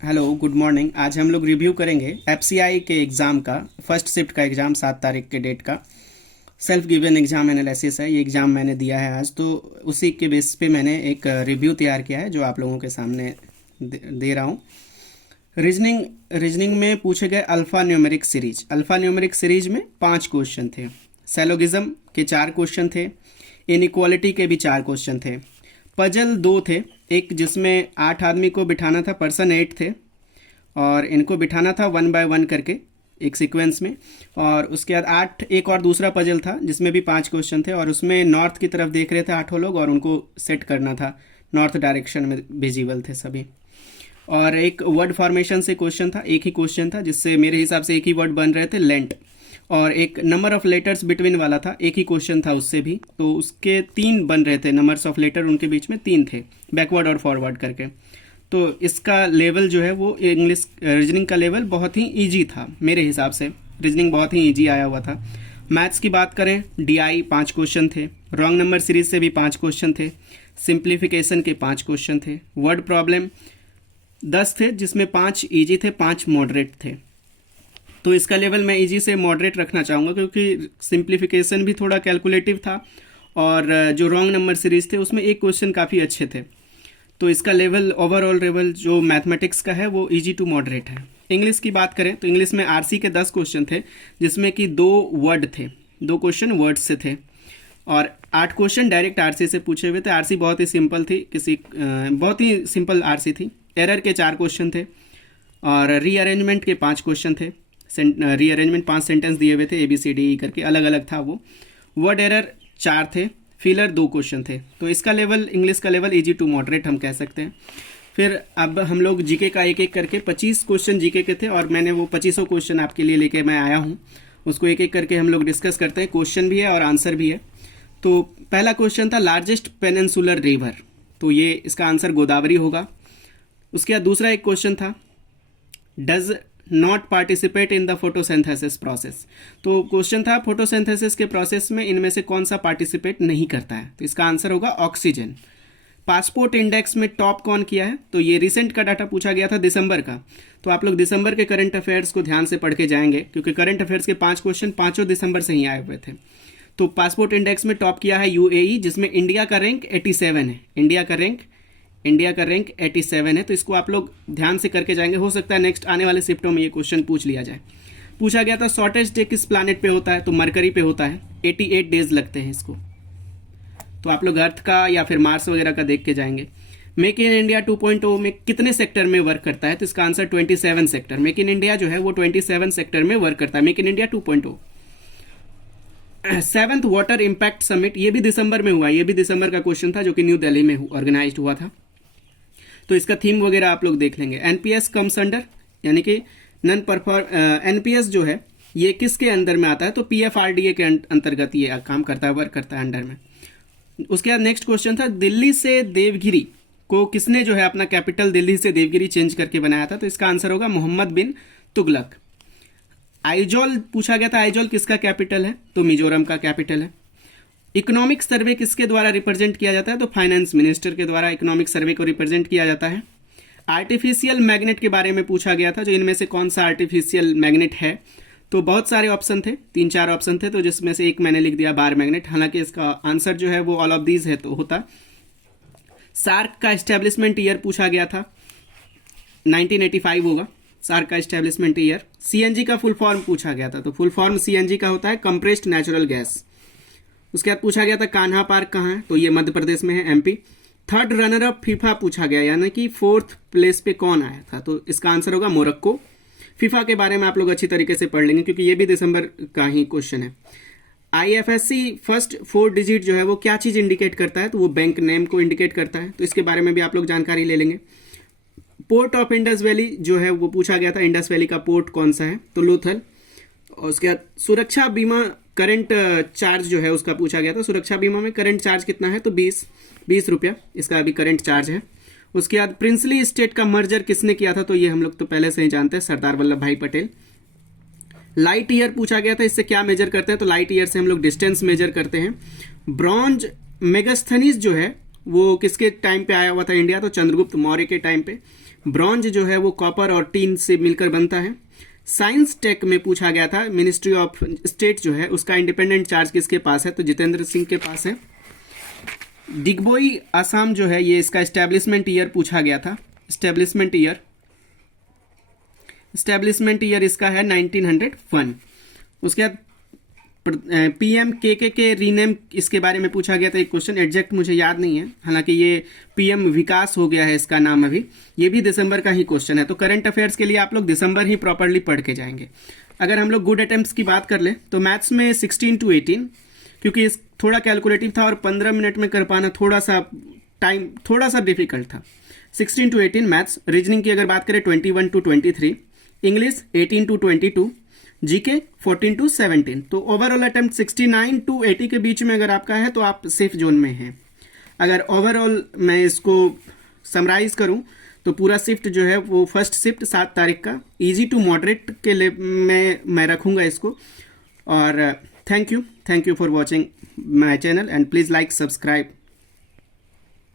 Hello, good morning. आज हम लोग रिव्यू करेंगे एफसीआई के एग्ज़ाम का, फर्स्ट शिफ्ट का एग्ज़ाम 7 तारीख के डेट का। सेल्फ गिवन एग्ज़ाम एनालिसिस है, ये एग्ज़ाम मैंने दिया है आज, तो उसी के बेस पे मैंने एक रिव्यू तैयार किया है जो आप लोगों के सामने दे रहा हूँ। रीजनिंग रीजनिंग में पूछे गए alpha numeric series. Alpha numeric series में 5 क्वेश्चन थे। सैलोगिज्म के 4 क्वेश्चन थे। इनइक्वालिटी के भी 4 क्वेश्चन थे। पजल 2 थे, एक जिसमें 8 आदमी को बिठाना था, पर्सन 8 थे, और इनको बिठाना था 1 बाय 1 करके एक सीक्वेंस में। और उसके बाद 8 एक और दूसरा पजल था जिसमें भी 5 क्वेश्चन थे, और उसमें नॉर्थ की तरफ देख रहे थे 8 लोग और उनको सेट करना था, नॉर्थ डायरेक्शन में विजिबल थे सभी। और एक वर्ड फॉर्मेशन से क्वेश्चन था, एक ही क्वेश्चन था जिससे मेरे हिसाब से एक ही वर्ड बन रहे थे, लेंट। और एक नंबर ऑफ लेटर्स बिटवीन वाला था, एक ही क्वेश्चन था उससे भी, तो उसके 3 बन रहे थे, नंबर्स ऑफ लेटर उनके बीच में 3 थे, बैकवर्ड और फॉरवर्ड करके। तो इसका लेवल जो है वो इंग्लिश रीजनिंग का लेवल बहुत ही ईजी था मेरे हिसाब से। रीजनिंग बहुत ही ईजी आया हुआ था। मैथ्स की बात करें, डीआई 5 क्वेश्चन थे, रॉन्ग नंबर सीरीज से भी 5 क्वेश्चन थे, सिंप्लीफिकेशन के 5 क्वेश्चन थे, वर्ड प्रॉब्लम 10 थे जिसमें 5 ईजी थे, 5 मॉडरेट थे। तो इसका लेवल मैं इजी से मॉडरेट रखना चाहूँगा क्योंकि सिंप्लीफिकेशन भी थोड़ा कैलकुलेटिव था, और जो रॉन्ग नंबर सीरीज थे उसमें एक क्वेश्चन काफ़ी अच्छे थे। तो इसका लेवल, ओवरऑल लेवल जो मैथमेटिक्स का है वो इजी टू मॉडरेट है। इंग्लिश की बात करें तो इंग्लिश में आरसी के 10 क्वेश्चन थे जिसमें कि 2 वर्ड थे, 2 क्वेश्चन वर्ड से थे, और 8 क्वेश्चन डायरेक्ट आरसी से पूछे हुए थे। आरसी बहुत ही सिंपल थी, बहुत ही सिंपल आरसी थी। एरर के 4 क्वेश्चन थे, और रीअरेंजमेंट के 5 क्वेश्चन थे। रीअरेंजमेंट 5 सेंटेंस दिए हुए थे, ABCD करके, अलग अलग था वो। वर्ड एरर 4 थे, फिलर 2 क्वेश्चन थे। तो इसका लेवल, इंग्लिश का लेवल इजी टू मॉडरेट हम कह सकते हैं। फिर अब हम लोग जीके का एक एक करके 25 क्वेश्चन जीके के थे, और मैंने वो 25 क्वेश्चन आपके लिए लेके मैं आया हूँ, उसको एक एक करके हम लोग डिस्कस करते हैं। क्वेश्चन भी है और आंसर भी है। तो पहला क्वेश्चन था लार्जेस्ट पेनिनसुलर रिवर, तो ये इसका आंसर गोदावरी होगा। उसके बाद दूसरा एक क्वेश्चन था does not participate in the photosynthesis process. तो क्वेश्चन था फोटोसिंथेसिस के प्रोसेस में इनमें से कौन सा पार्टिसिपेट नहीं करता है, तो इसका आंसर होगा ऑक्सीजन। पासपोर्ट इंडेक्स में टॉप कौन किया है, तो ये रिसेंट का डाटा पूछा गया था, दिसंबर का। तो आप लोग दिसंबर के करंट अफेयर्स को ध्यान से पढ़ के जाएंगे क्योंकि करंट अफेयर्स के 5 क्वेश्चन 5 दिसंबर से ही आए हुए थे। तो पासपोर्ट इंडेक्स में टॉप किया है यूएई, जिसमें इंडिया का रैंक 87 है। इंडिया का रैंक 87 है, तो इसको आप लोग ध्यान से करके जाएंगे। हो सकता है नेक्स्ट आने वाले शिफ्टों में ये क्वेश्चन पूछ लिया जाए। पूछा गया था शॉर्टेस्ट डे किस प्लैनेट पे होता है, तो मरकरी पे होता है, 88 डेज लगते हैं इसको। तो आप लोग अर्थ का या फिर मार्स वगैरह का देख के जाएंगे। मेक इन इंडिया 2.0 में कितने सेक्टर में वर्क करता है, तो इसका answer 27 sector. Make in India जो है वो 27 सेक्टर में वर्क करता है, make in India 2.0। 7th water impact summit, ये भी दिसंबर में हुआ, ये भी दिसंबर का क्वेश्चन था जो कि न्यू दिल्ली में ऑर्गेनाइज हुआ था। तो इसका थीम वगैरह आप लोग देख लेंगे। एनपीएस कम्स अंडर, यानी कि नन परफॉर्म, एनपीएस जो है ये किसके अंदर में आता है, तो पीएफआरडीए के अंतर्गत ये काम करता है, वर्क करता है अंडर में। उसके बाद नेक्स्ट क्वेश्चन था दिल्ली से देवगिरी को किसने जो है अपना कैपिटल दिल्ली से देवगिरी चेंज करके बनाया था, तो इसका आंसर होगा मोहम्मद बिन तुगलक। आइजॉल पूछा गया था, आइजॉल किसका कैपिटल है, तो मिजोरम का कैपिटल है। इकोनॉमिक सर्वे किसके द्वारा रिप्रेजेंट किया जाता है, तो फाइनेंस मिनिस्टर के द्वारा इकोनॉमिक सर्वे को रिप्रेजेंट किया जाता है। आर्टिफिशियल मैग्नेट के बारे में पूछा गया था, जो इनमें से कौन सा आर्टिफिशियल मैग्नेट है, तो बहुत सारे ऑप्शन थे, 3-4 ऑप्शन थे, तो जिसमें से एक मैंने लिख दिया बार मैग्नेट। हालांकि इसका आंसर जो है वो ऑल ऑफ दीज है तो होता। सार्क का एस्टेब्लिशमेंट ईयर पूछा गया था, 1985 होगा सार्क का एस्टेब्लिशमेंट ईयर। सीएनजी का फुल फॉर्म पूछा गया था, तो फुल फॉर्म सीएनजी का होता है कंप्रेस्ड नेचुरल गैस। उसके बाद पूछा गया था कान्हा पार्क कहाँ है, तो ये मध्य प्रदेश में है, MP. Third runner up FIFA पूछा गया, यानी कि 4th प्लेस पे कौन आया था, तो इसका आंसर होगा मोरक्को। फीफा के बारे में आप लोग अच्छी तरीके से पढ़ लेंगे क्योंकि ये भी दिसंबर का ही क्वेश्चन है। आईएफएससी फर्स्ट 4 डिजिट जो है वो क्या चीज़ इंडिकेट करता है, तो वो बैंक नेम को इंडिकेट करता है, तो इसके बारे में भी आप लोग जानकारी ले लेंगे। पोर्ट ऑफ इंडस वैली जो है वो पूछा गया था, इंडस वैली का पोर्ट कौन सा है, तो लोथल। और उसके बाद सुरक्षा बीमा करंट चार्ज जो है उसका पूछा गया था, सुरक्षा बीमा में करंट चार्ज कितना है, तो 20 रुपया इसका अभी करंट चार्ज है। उसके बाद प्रिंसली स्टेट का मर्जर किसने किया था, तो ये हम लोग तो पहले से ही जानते हैं, सरदार वल्लभ भाई पटेल। लाइट ईयर पूछा गया था, इससे क्या मेजर करते हैं, तो लाइट ईयर से हम लोग डिस्टेंस मेजर करते हैं। ब्रॉन्ज मेगास्थनीज जो है वो किसके टाइम पे आया हुआ था इंडिया, तो चंद्रगुप्त मौर्य के टाइम पे। ब्रॉन्ज जो है वो कॉपर और टीन से मिलकर बनता है। साइंस टेक में पूछा गया था, मिनिस्ट्री ऑफ स्टेट जो है उसका इंडिपेंडेंट चार्ज किसके पास है, तो जितेंद्र सिंह के पास है। डिगबोई असम जो है ये इसका एस्टेब्लिशमेंट ईयर पूछा गया था। एस्टेब्लिशमेंट ईयर इसका है 1901। उसके बाद पीएम के रीनेम इसके बारे में पूछा गया था एक क्वेश्चन, एग्जैक्ट मुझे याद नहीं है, हालांकि ये पीएम विकास हो गया है इसका नाम अभी। ये भी दिसंबर का ही क्वेश्चन है, तो करंट अफेयर्स के लिए आप लोग दिसंबर ही प्रॉपरली पढ़ के जाएंगे। अगर हम लोग गुड अटेम्प्ट्स की बात कर ले तो मैथ्स में 16 to 18, क्योंकि इस थोड़ा कैलकुलेटिव था और 15 मिनट में कर पाना थोड़ा सा डिफिकल्ट था। 16 to 18 मैथ्स। रीजनिंग की अगर बात करें 21 to 23, English 18 to 22, GK 14 to 17। तो ओवरऑल अटेम्प्ट 69 to 80 के बीच में अगर आपका है तो आप सेफ जोन में हैं। अगर ओवरऑल मैं इसको समराइज करूं तो पूरा शिफ्ट जो है वो फर्स्ट शिफ्ट 7 तारीख का इजी टू मॉडरेट के लिए मैं रखूंगा इसको। और thank you for watching my channel and please like subscribe.